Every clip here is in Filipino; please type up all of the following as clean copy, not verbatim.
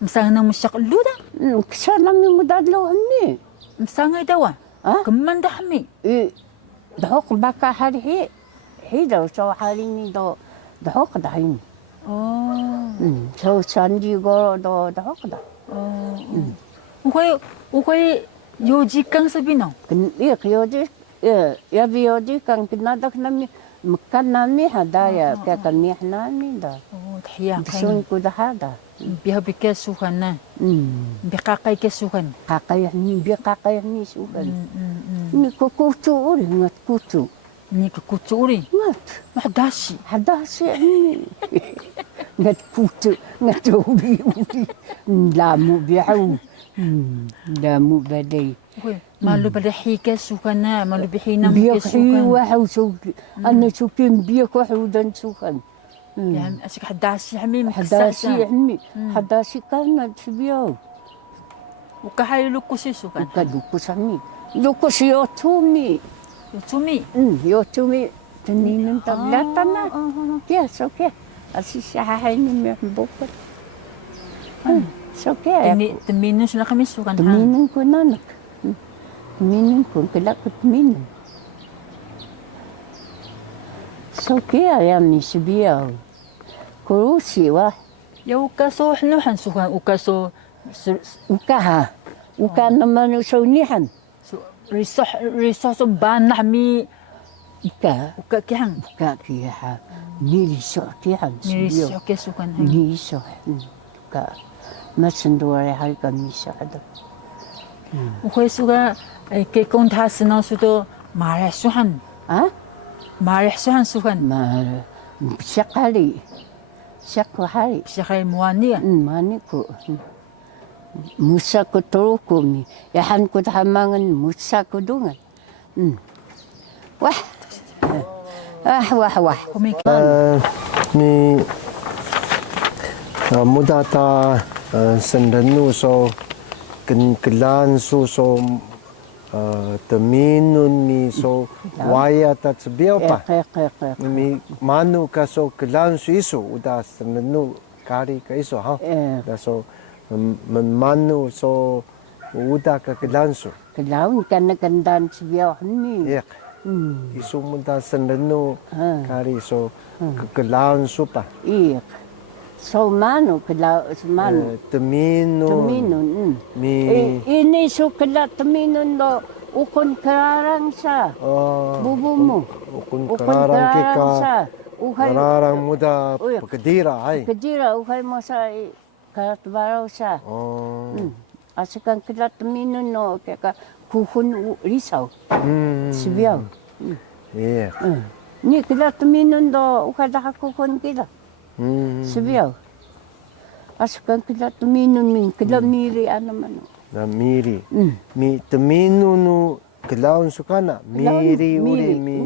Msangna musyaqluda? Sana mi mudadlo hammi. Msangay dawa? Kumman da hammi? Dahok baka hari he daw so hari ni do dahok da hin. So sanji go do dahok da. Ukay yojikan sabino? Yoji ya bi yoji kan kinadak nami makan nami hadaya kaya kami nami da. Tahiyang Sun ko da hada. Biha bikasukan na. Bikakay kasukan. Kakay ni sukan. Ni kukutu uri ngat kutu. Ni kukutu uri? Ngat. Hadashi ni. Ngat kutu ngat ubi. Lamu bihaw. Lamu baday. Malu badahi kasukan na. Malu bihinam kasukan. Biyahi wahaw suki. Ana sukin biyak wahaw dan sukan. أشك حداشي حميم حداشي حمي حداشي كانت بيو وكهاي لوكوشي شو كان لوكوش حمي لوكوش يوتومي يوتومي تنين تبلاتنا كيا سو كيا أسيس حاحيني محبوبة سو كيا تمينون شو لكم شو كان تمينون كنانك تمينون كن كلا كتمينون سو كيا يا مش بيو كروسي واه يا وكاسو حنو حنسوها وكاسو وكاها وكان لما نسونيحن ريسو بان نحمي وكا كيحن وكا كيها ميريسو كيحن ميريسو كيسو كان ميريسو وكا ما سندوري هاي كميسو هذا وكيسوغا كي كنت حاسنا سودو مارسوهن مارسوهن سوهن ما شقالي شقالي شقالي موانية موانيكو musa ko turukumi yahan ko hamangan musa ko dungan wah wah ni mudata sendenu so kelan so teminun ni so waya tat sebio pa mi manu ka so kelan su iso udah sendenu kari ka iso ha da so manu so udah ka kelan su kelan kan kandan sebio ni ya iso muda sendenu kari so kelan su pa iya so manu kelan manu teminun mi ini so kelan teminun lo ukon karang sa bubumu ukon karang kita karang muda kedira hai kedira uhai masa karat barau sa asakan kelat minun no kaya kuhun risau sibiyaw iya ni kelat minun do ukada kuhun kita sibiyaw asakan kelat minun min kelat miri ano man na miri mi teminunu kelaun sukana miri uri mi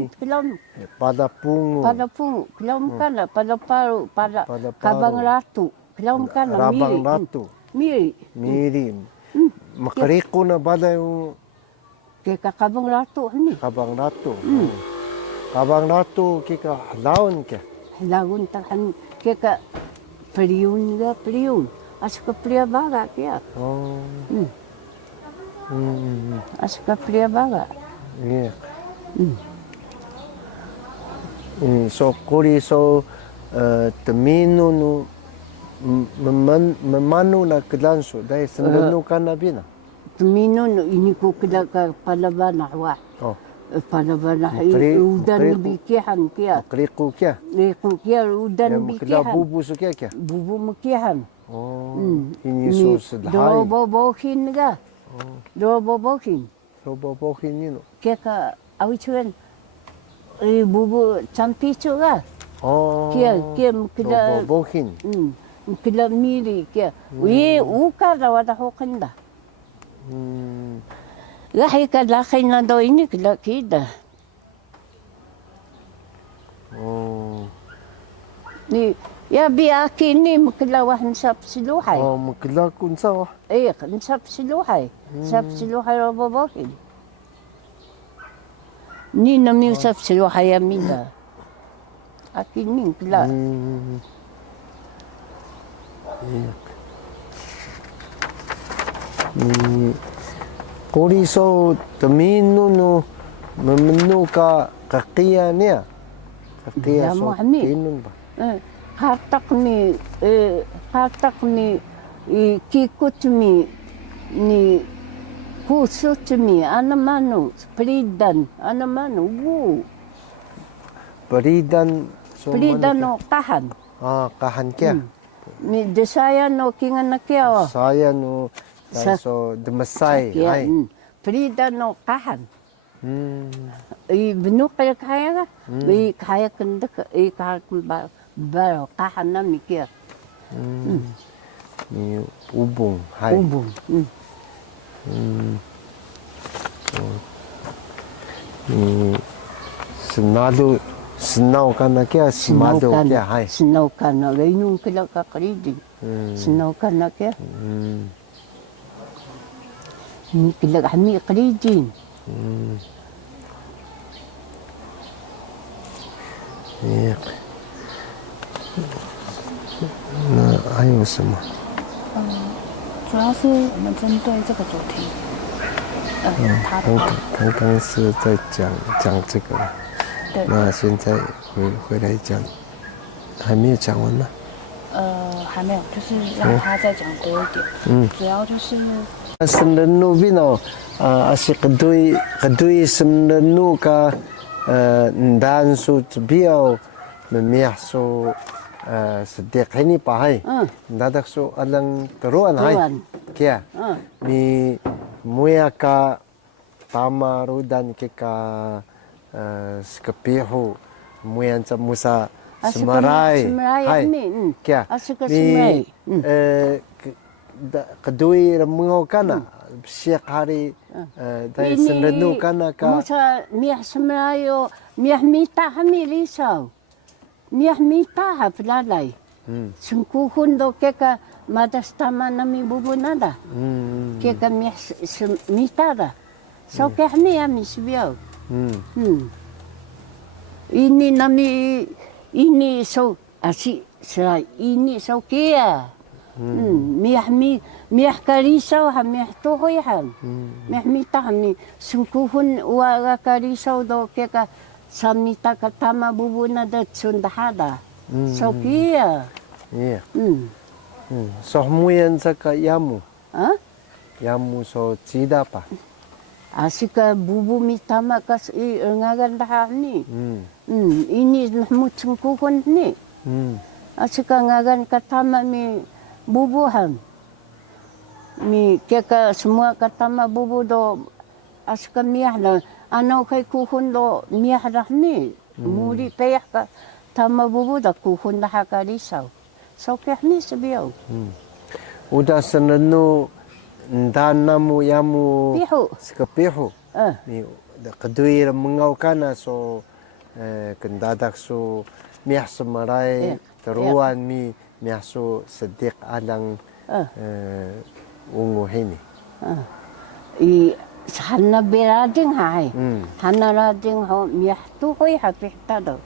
pada pungu kelaun kana pada paru pada kabang ratu kelaun kana rabang ratu miri makariko na bala yung kaya kabang ratu ni kabang ratu kika halaun ka halaun tahan kaya periun asuka pria baga kaya asuka pria baga iya so kuri so teminunu memanu na kelansu dahil sendenu kan na bina teminun ini ko kila ka palabana wa palabana udan bikihan kia kriku kia udan bikihan bubu su kia bubu mekihan ini so sedahai bobohin ga bobohin ini no kia ka awichuan bubu campicu ga kia kila bobohin kila miri kia uka rawada hokanda Lahi ka lakay na daw ini kila kita. Ni ya biaki ni makilawahan sa siluhay. Makila kun sa. Sa siluhay. Sa siluhay robobokin. Ni nami sa siluhay amida. Akin ni kila. ni koriso taminu no memenu ka kakia nia kakia so tinun ba hatak mi kikut mi ni kusut mi anamanu peridan anamanu wu peridan no kahan kahan kia mi desaya no kingan na kia saya no so demasai hai peridan no kahan i benu kaya i kaya kendak i kaya baru kahan na mi kia ni ubung hai ubung so ni senau kana kia semado kia hai senau kana gainung kila ka karidi senau kana kia ni kila kami karidi ya 那还有什么？主要是我们针对这个主题，刚刚是在讲这个，对，那现在回来讲，还没有讲完吗？还没有，就是让他再讲多一点。主要就是。Senenu bino, asyik kedui senenu ka dan su biau memiah su sediak ini pahai, dadak su alang teruan hai, kia, mi muya ka tamaru dan keka skepihu muya musa semarai, hai, kia, mi kedui remungo kana siak hari dari senenu kana ka musa miah semrayo miah mita hami risau miah mita ha pelalai sungkuhun do keka madastama nami bubunada keka miah mita da so kehni ami sibiau ini nami ini so asi serai ini so kia miah karisau ha miah tohoi ha miah mita ha mi sungkuhun uaga karisau do keka samita katama bubuna da tsundahada so kia so muyan saka yamu yamu so cida pa asika bubu mitama kas ngagan dah ni ini nahmu sungkuhun ni asika ngagan katama mi bubuhan mi keka semua katama bubu do aska miah la ano kai kuhun do miah dah ni muri peyah ka tama bubu da kuhun dah ka risau so keh ni sebiau udah senenu danamu yamu skepihu ni kedui mengau kana so kendadak so miah semarai teruan mi miasu sedik alang ungu ini. I hana berading hai. Hana rading ho miah tu hoi hapih tado.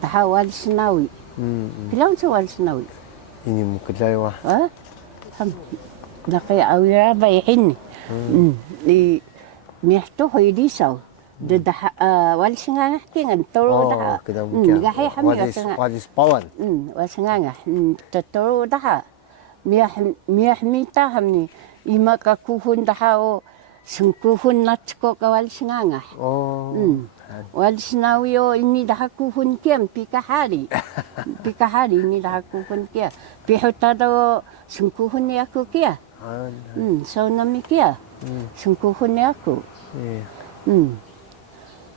Dah wal sinawi. Bilang tu wal sinawi. Ini mukilai wah. Laki awira bayin. I miah tu hoi disau. Dah wal singangah kingan toro dah. Gahe hamil walis pawan. Wal singangah toro dah. Miah mita hamni ima ka kuhun dah o sungkuhun natsko ka wal singangah. Wal sinawi o ini dah kuhun kiam pikahari. Pikahari ini dah kuhun kia. Pihutada sungkuhun ni aku kia. So nami kia. Sungkuhun ni aku.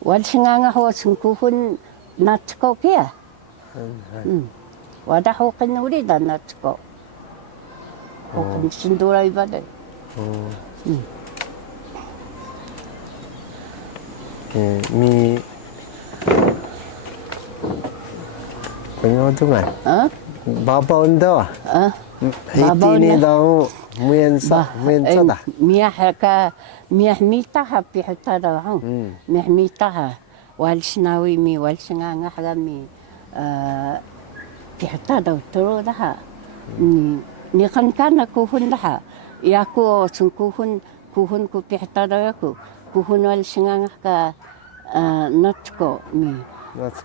Wal singanga ho sungkuhun natsko kia. Wadah ho kanuri da natsko. Ho kan sindura ibada. Mi pengotungan. Bapa unda. Hiti ni dah muyan dah. Miah mita ha pihutada ha. Miah mita ha. Wal sinawi mi wal singanga ha mi pihutada toro dah. Ni kan kana kuhun dah. yaku sun kuhun ku pihtada yaku kuhun wal singangah ka natko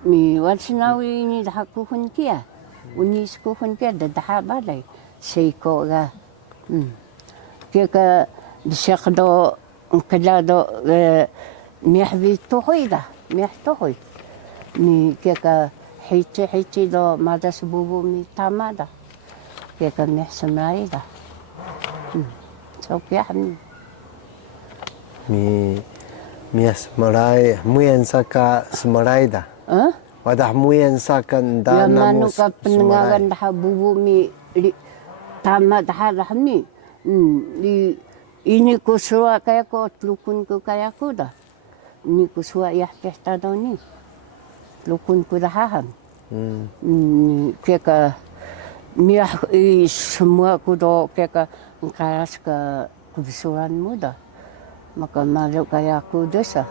mi wal sinawi ni dah kuhun kia unis kuhun kia dah balai seiko ga kia ka bisyakdo kalado mihbi tohoida mih tohoi mi kia ka hici do madas bubu mi tamada kia ka mih semraida so kia mi asmarai muyan saka semaraida wadah muyan saka ya manu ka penengaran dah bubu mi tama dah mi ini kusua kaya ko tlukun ko kaya ko dah ini kusua ya pesta do ni tlukun ko dah ham kia ka miah semua ko do kia ka karas ka kebesuran muda maka malu kaya aku desa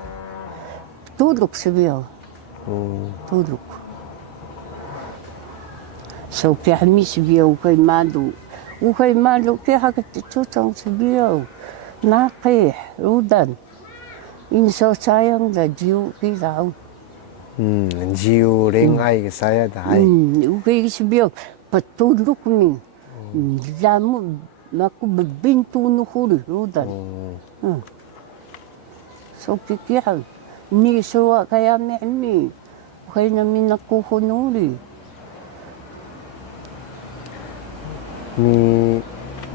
tuduk sebiau tuduk so kami sebiau kai malu ukai malu kaya hakat tutang sebiau nakih rudan inso sayang dah jiu kita jiu rengai saya dah ukai sebiau petuduk ni jamu aku berbintu nuhuri rudan so kikihan ni suwa kaya mi kaya namin nakuhunuri mi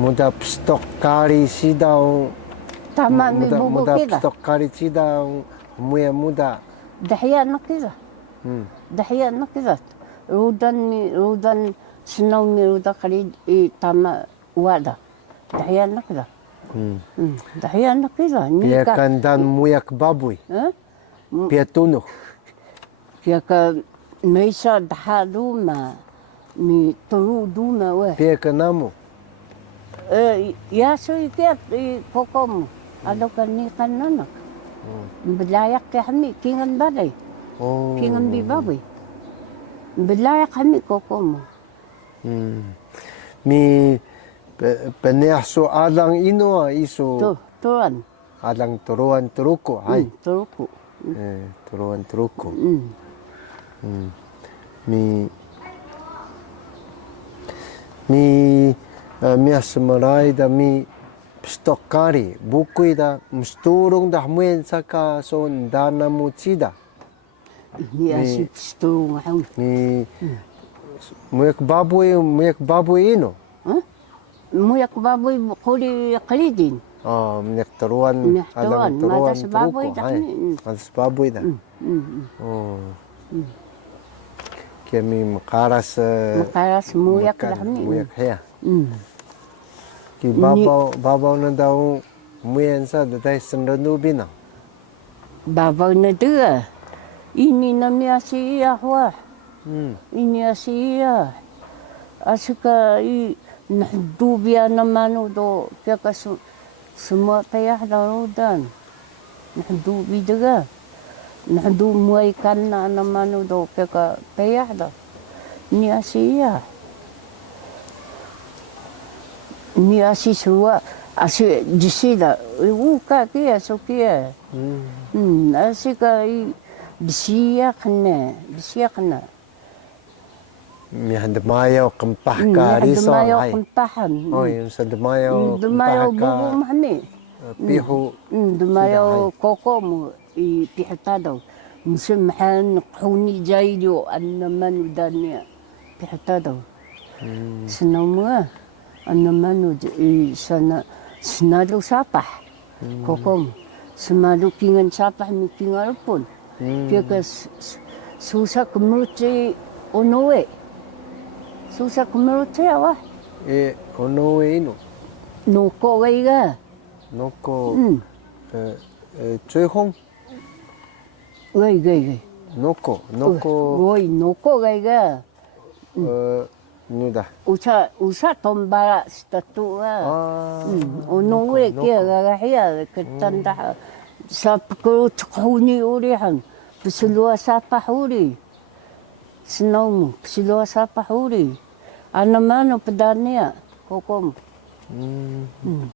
muda stok kari sidaw tama mi bubu muda kita stok kari sidaw muda dahyan na kita rudan sinaw mi ruda kali tama wada dahyan na kita dahyan na kita pia kandan muyak baboy pia tuno pia ka meisa dahaduma mi turu duma we pia kanamo ya so ikat kokom ado kan nanak belayak kami kingan balay kingan bi baboy belayak kami kokom mi penyaso alang ino iso turuan alang turuan turuko hai turuko turuan turuko mi asmarai da mi stokari bukui da musturung da muen saka so dana mucida ini asip sturung haun mi muyak baboy ino muyak baboy kuli kalidin minyak turuan alang turuan matas baboy turuko hai matas baboy da kaya mi makaras muyak dahmi muyak haya ki babaw na daw muyan sa datay sandanubi na babaw na dua ini namanya siya wah ini siya asika nahdubia naman do kaya semua kaya darudan nahdubi daga nahdu muay kan na naman do kaya da ni siya ni suwa jisida uka kaya so kaya asika bisiya kana mi handmayaw kampah ka riso handmayaw kampahan yung sa damayaw bubu mahmi piho damayaw koko mo ipihata daw musimhan quni jaydo annaman danya pihata daw sinaw annaman sana sinalo sapah koko semalu kingan sapah mi kingal pun kaya susah kemuci onoe susah kemuci awah onoe ino noko waiga noko Choi-hong wai noko woi noko waiga nuda usa tombara statua onoe kia gagahia ketanda sapko tkhuni urihan bisulua sapahuri sinaw bisulua sapahuri anamano pedania kokom